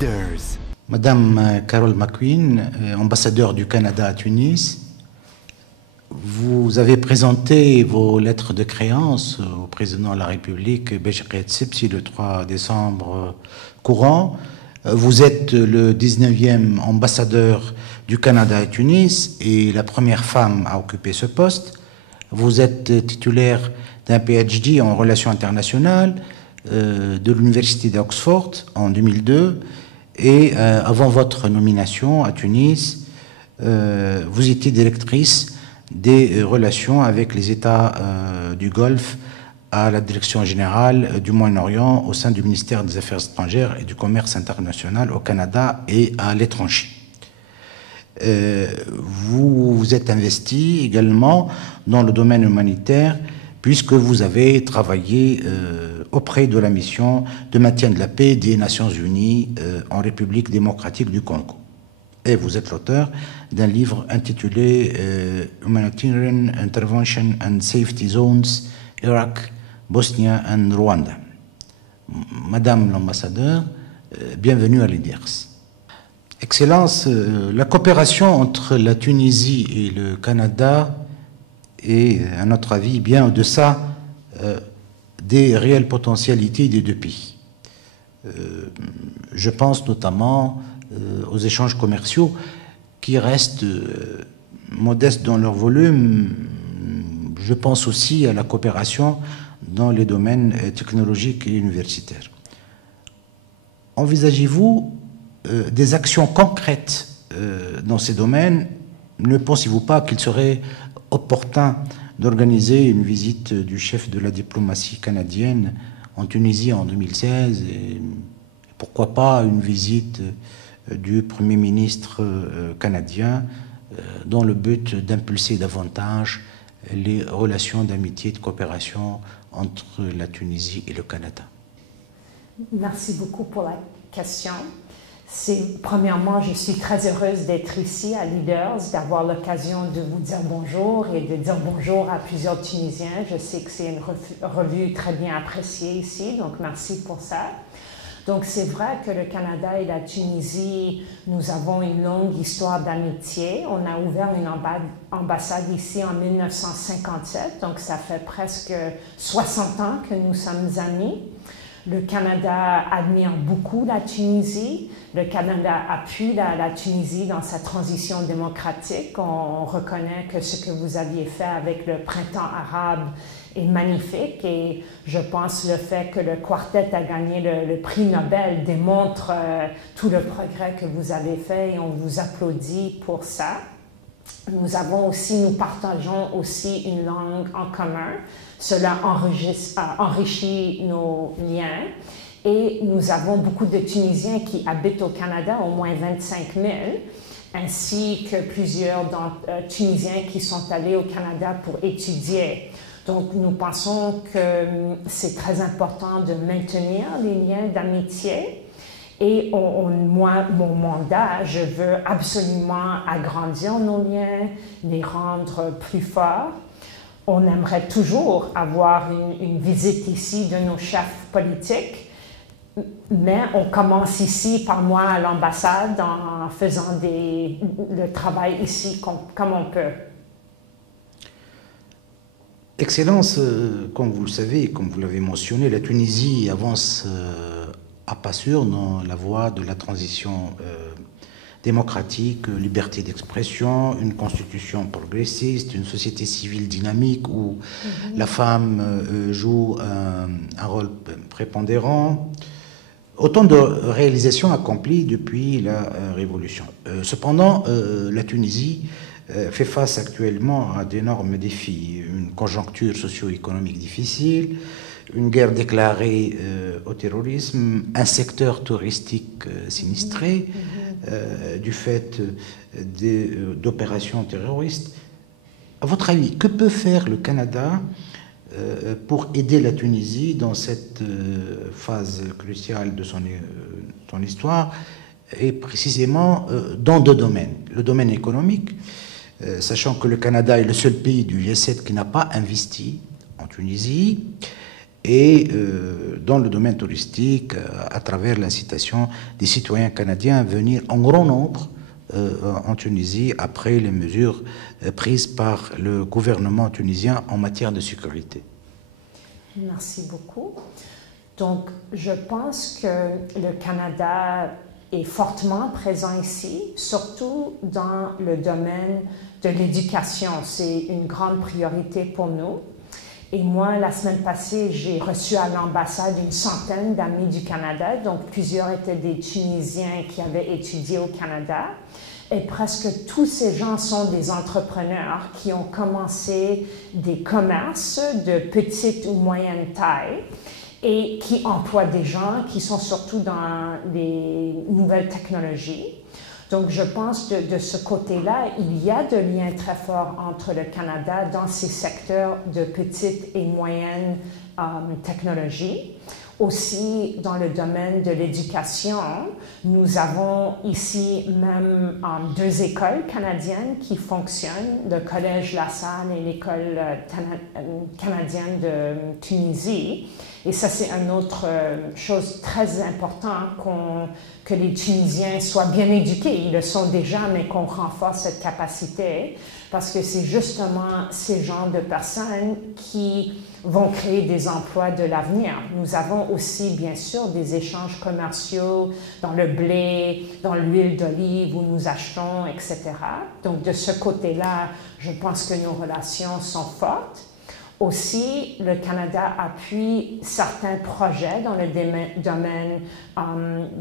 Leaders. Madame Carole McQueen, ambassadeur du Canada à Tunis, vous avez présenté vos lettres de créance au président de la République, Béchir Sipsi, le 3 décembre courant. Vous êtes le 19e ambassadeur du Canada à Tunis et la première femme à occuper ce poste. Vous êtes titulaire d'un PhD en relations internationales de l'Université d'Oxford en 2002. Et avant votre nomination à Tunis, vous étiez directrice des relations avec les États du Golfe à la Direction générale du Moyen-Orient au sein du ministère des Affaires étrangères et du Commerce international au Canada et à l'étranger. Vous vous êtes investi également dans le domaine humanitaire puisque vous avez travaillé auprès de la mission de maintien de la paix des Nations Unies en République démocratique du Congo. Et vous êtes l'auteur d'un livre intitulé Humanitarian Intervention and Safety Zones, Iraq, Bosnia and Rwanda. Madame l'ambassadeur, bienvenue à Leaders. Excellence, la coopération entre la Tunisie et le Canada est, à notre avis, bien au-deçà des réelles potentialités des deux pays. Je pense notamment aux échanges commerciaux qui restent modestes dans leur volume. Je pense aussi à la coopération dans les domaines technologiques et universitaires. Envisagez-vous des actions concrètes dans ces domaines? Ne pensez-vous pas qu'il serait opportun d'organiser une visite du chef de la diplomatie canadienne en Tunisie en 2016 et pourquoi pas une visite du Premier ministre canadien dans le but d'impulser davantage les relations d'amitié et de coopération entre la Tunisie et le Canada? Merci beaucoup pour la question. Premièrement, je suis très heureuse d'être ici à Leaders, d'avoir l'occasion de vous dire bonjour et de dire bonjour à plusieurs Tunisiens. Je sais que c'est une revue très bien appréciée ici, donc merci pour ça. Donc c'est vrai que le Canada et la Tunisie, nous avons une longue histoire d'amitié. On a ouvert une ambassade ici en 1957, donc ça fait presque 60 ans que nous sommes amis. Le Canada admire beaucoup la Tunisie. Le Canada appuie la Tunisie dans sa transition démocratique. On reconnaît que ce que vous aviez fait avec le printemps arabe est magnifique et je pense le fait que le quartet a gagné le prix Nobel démontre tout le progrès que vous avez fait et on vous applaudit pour ça. Nous partageons aussi une langue en commun. Cela enrichit nos liens. Et nous avons beaucoup de Tunisiens qui habitent au Canada, au moins 25 000, ainsi que plusieurs Tunisiens qui sont allés au Canada pour étudier. Donc, nous pensons que c'est très important de maintenir les liens d'amitié. Et moi, mon mandat, je veux absolument agrandir nos liens, les rendre plus forts. On aimerait toujours avoir une visite ici de nos chefs politiques, mais on commence ici par moi à l'ambassade en faisant le travail ici comme on peut. Excellence, comme vous le savez, comme vous l'avez mentionné, la Tunisie avance à pas sûr dans la voie de la transition démocratique, liberté d'expression, une constitution progressiste, une société civile dynamique où la femme joue un rôle prépondérant. Autant de réalisations accomplies depuis la Révolution. Cependant, la Tunisie fait face actuellement à d'énormes défis. Une conjoncture socio-économique difficile, une guerre déclarée au terrorisme, un secteur touristique sinistré du fait d'opérations terroristes. À votre avis, que peut faire le Canada pour aider la Tunisie dans cette phase cruciale de son histoire, et précisément dans deux domaines. Le domaine économique, sachant que le Canada est le seul pays du G7 qui n'a pas investi en Tunisie, et dans le domaine touristique à travers l'incitation des citoyens canadiens à venir en grand nombre en Tunisie après les mesures prises par le gouvernement tunisien en matière de sécurité. Merci beaucoup. Donc, je pense que le Canada est fortement présent ici, surtout dans le domaine de l'éducation. C'est une grande priorité pour nous. Et moi, la semaine passée, j'ai reçu à l'ambassade une centaine d'amis du Canada, donc plusieurs étaient des Tunisiens qui avaient étudié au Canada. Et presque tous ces gens sont des entrepreneurs qui ont commencé des commerces de petite ou moyenne taille et qui emploient des gens qui sont surtout dans les nouvelles technologies. Donc, je pense de ce côté-là, il y a de liens très forts entre le Canada dans ces secteurs de petite et moyenne technologie. Aussi, dans le domaine de l'éducation, nous avons ici même deux écoles canadiennes qui fonctionnent, le Collège La Salle et l'École canadienne de Tunisie. Et ça, c'est une autre chose très importante que les Tunisiens soient bien éduqués. Ils le sont déjà, mais qu'on renforce cette capacité parce que c'est justement ces genres de personnes qui vont créer des emplois de l'avenir. Nous avons aussi, bien sûr, des échanges commerciaux dans le blé, dans l'huile d'olive où nous achetons, etc. Donc, de ce côté-là, je pense que nos relations sont fortes. Aussi, le Canada appuie certains projets dans le domaine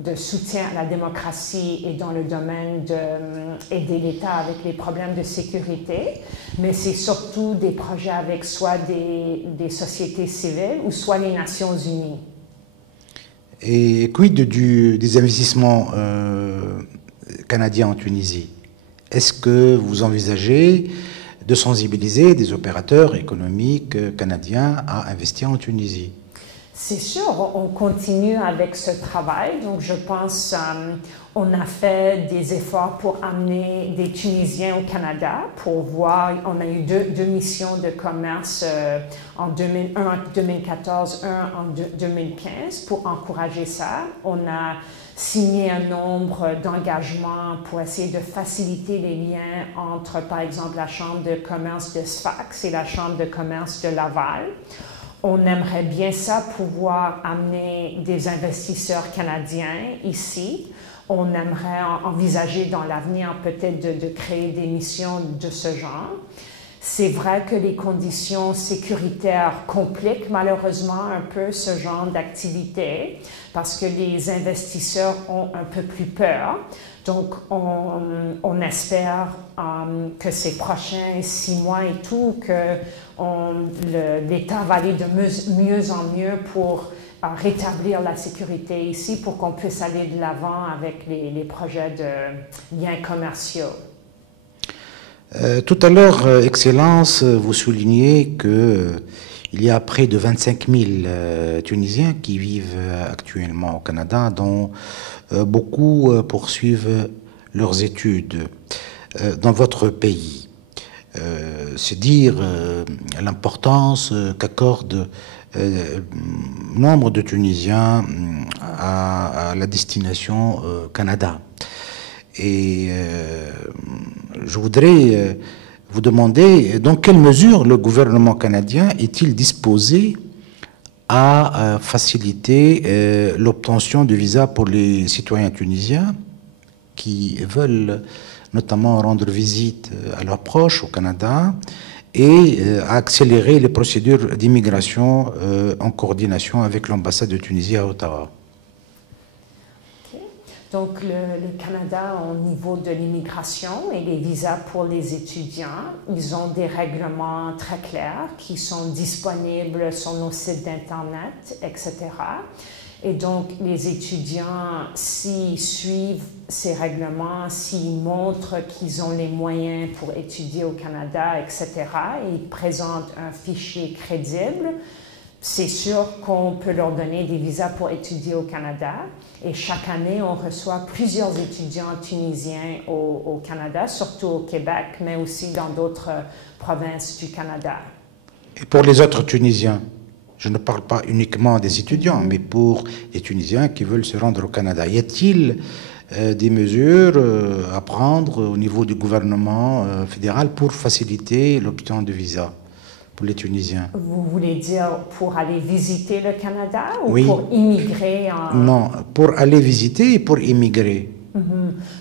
de soutien à la démocratie et dans le domaine d'aider l'État avec les problèmes de sécurité, mais c'est surtout des projets avec soit des sociétés civiles ou soit les Nations Unies. Et quid des investissements canadiens en Tunisie? Est-ce que vous envisagez de sensibiliser des opérateurs économiques canadiens à investir en Tunisie? C'est sûr, on continue avec ce travail. Donc, je pense on a fait des efforts pour amener des Tunisiens au Canada pour voir. On a eu deux missions de commerce un en 2014, un en 2015 pour encourager ça. On a signé un nombre d'engagements pour essayer de faciliter les liens entre, par exemple, la Chambre de commerce de Sfax et la Chambre de commerce de Laval. On aimerait bien ça, pouvoir amener des investisseurs canadiens ici. On aimerait envisager dans l'avenir peut-être de créer des missions de ce genre. C'est vrai que les conditions sécuritaires compliquent malheureusement un peu ce genre d'activité parce que les investisseurs ont un peu plus peur. Donc, on espère que ces prochains 6 mois et tout, que l'État va aller de mieux en mieux pour rétablir la sécurité ici pour qu'on puisse aller de l'avant avec les projets de liens commerciaux. Tout à l'heure, Excellence, vous soulignez qu'il y a près de 25 000 Tunisiens qui vivent actuellement au Canada, dont beaucoup poursuivent leurs études dans votre pays. C'est dire l'importance qu'accorde nombre de Tunisiens à la destination Canada. Et je voudrais vous demander dans quelle mesure le gouvernement canadien est-il disposé à faciliter l'obtention de visas pour les citoyens tunisiens qui veulent notamment rendre visite à leurs proches au Canada et à accélérer les procédures d'immigration en coordination avec l'ambassade de Tunisie à Ottawa. Donc, le Canada, au niveau de l'immigration et les visas pour les étudiants, ils ont des règlements très clairs qui sont disponibles sur nos sites d'Internet, etc. Et donc, les étudiants, s'ils suivent ces règlements, s'ils montrent qu'ils ont les moyens pour étudier au Canada, etc., et ils présentent un fichier crédible, c'est sûr qu'on peut leur donner des visas pour étudier au Canada. Et chaque année, on reçoit plusieurs étudiants tunisiens au Canada, surtout au Québec, mais aussi dans d'autres provinces du Canada. Et pour les autres Tunisiens, Je ne parle pas uniquement des étudiants, mais pour les Tunisiens qui veulent se rendre au Canada. Y a-t-il des mesures à prendre au niveau du gouvernement fédéral pour faciliter l'obtention de visa pour les Tunisiens? Vous voulez dire pour aller visiter le Canada ou Oui. pour immigrer en... Non, pour aller visiter et pour immigrer.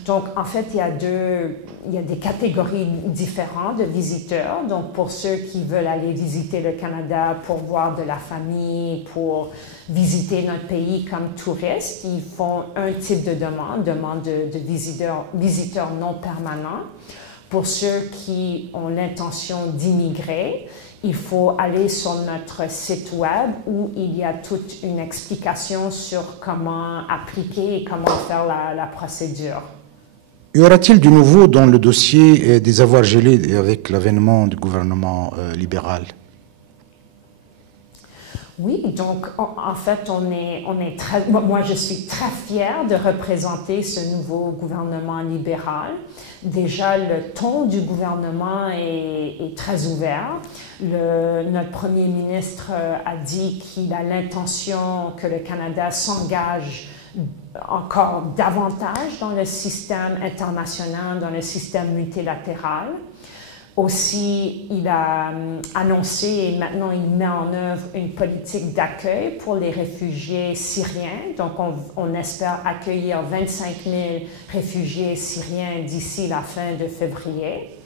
Donc, en fait, il y a des catégories différentes de visiteurs. Donc, pour ceux qui veulent aller visiter le Canada pour voir de la famille, pour visiter notre pays comme touristes, ils font un type de demande de visiteurs non permanents. Pour ceux qui ont l'intention d'immigrer, il faut aller sur notre site web où il y a toute une explication sur comment appliquer et comment faire la procédure. Y aura-t-il du nouveau dans le dossier des avoirs gelés avec l'avènement du gouvernement libéral? Oui, donc en fait, moi je suis très fière de représenter ce nouveau gouvernement libéral. Déjà, le ton du gouvernement est très ouvert. Notre premier ministre a dit qu'il a l'intention que le Canada s'engage encore davantage dans le système international, dans le système multilatéral. Aussi, il a annoncé et maintenant il met en œuvre une politique d'accueil pour les réfugiés syriens. Donc, on espère accueillir 25 000 réfugiés syriens d'ici la fin de février.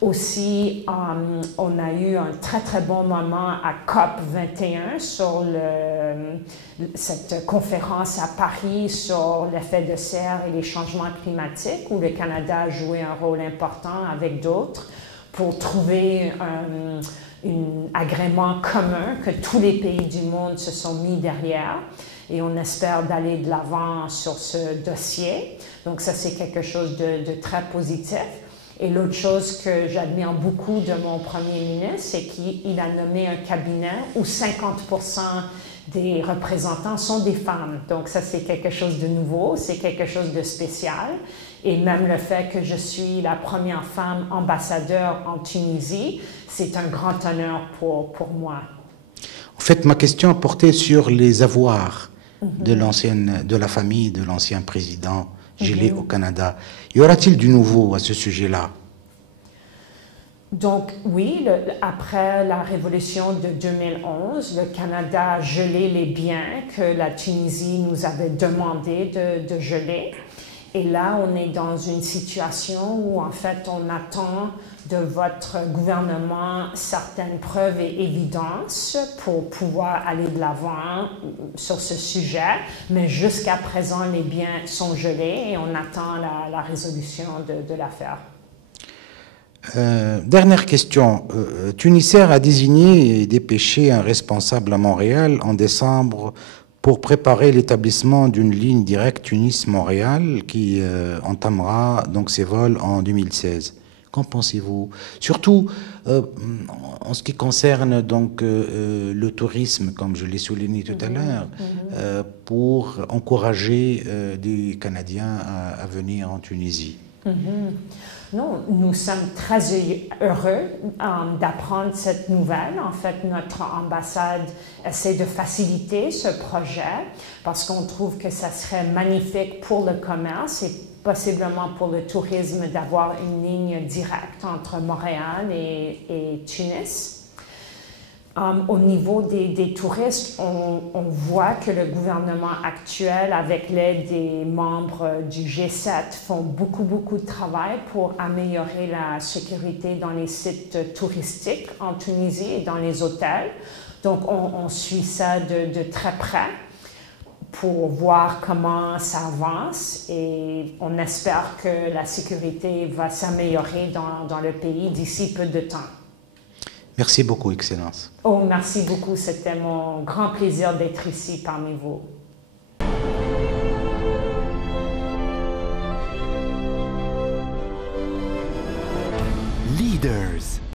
Aussi, on a eu un très, très bon moment à COP21 sur cette conférence à Paris sur l'effet de serre et les changements climatiques, où le Canada a joué un rôle important avec d'autres pour trouver un agrément commun que tous les pays du monde se sont mis derrière. Et on espère d'aller de l'avant sur ce dossier. Donc ça, c'est quelque chose de très positif. Et l'autre chose que j'admire beaucoup de mon premier ministre, c'est qu'il a nommé un cabinet où 50% des représentants sont des femmes. Donc ça, c'est quelque chose de nouveau, c'est quelque chose de spécial. Et même le fait que je suis la première femme ambassadeur en Tunisie, c'est un grand honneur pour moi. En fait, ma question portait sur les avoirs de la famille de l'ancien président gelé au Canada. Y aura-t-il du nouveau à ce sujet-là? Donc oui, après la révolution de 2011, le Canada a gelé les biens que la Tunisie nous avait demandé de geler. Et là, on est dans une situation où, en fait, on attend de votre gouvernement certaines preuves et évidences pour pouvoir aller de l'avant sur ce sujet. Mais jusqu'à présent, les biens sont gelés et on attend la résolution de l'affaire. Dernière question. Tunisair a désigné et dépêché un responsable à Montréal en décembre pour préparer l'établissement d'une ligne directe Tunis-Montréal qui entamera donc ses vols en 2016. Qu'en pensez-vous? Surtout en ce qui concerne donc le tourisme, comme je l'ai souligné tout à l'heure, pour encourager des Canadiens à venir en Tunisie. Non, nous sommes très heureux d'apprendre cette nouvelle. En fait, notre ambassade essaie de faciliter ce projet parce qu'on trouve que ça serait magnifique pour le commerce et possiblement pour le tourisme d'avoir une ligne directe entre Montréal et Tunis. Au niveau des touristes, on voit que le gouvernement actuel, avec l'aide des membres du G7, font beaucoup de travail pour améliorer la sécurité dans les sites touristiques en Tunisie et dans les hôtels. Donc, on suit ça de très près pour voir comment ça avance et on espère que la sécurité va s'améliorer dans le pays d'ici peu de temps. Merci beaucoup, Excellence. Oh, merci beaucoup. C'était mon grand plaisir d'être ici parmi vous. Leaders.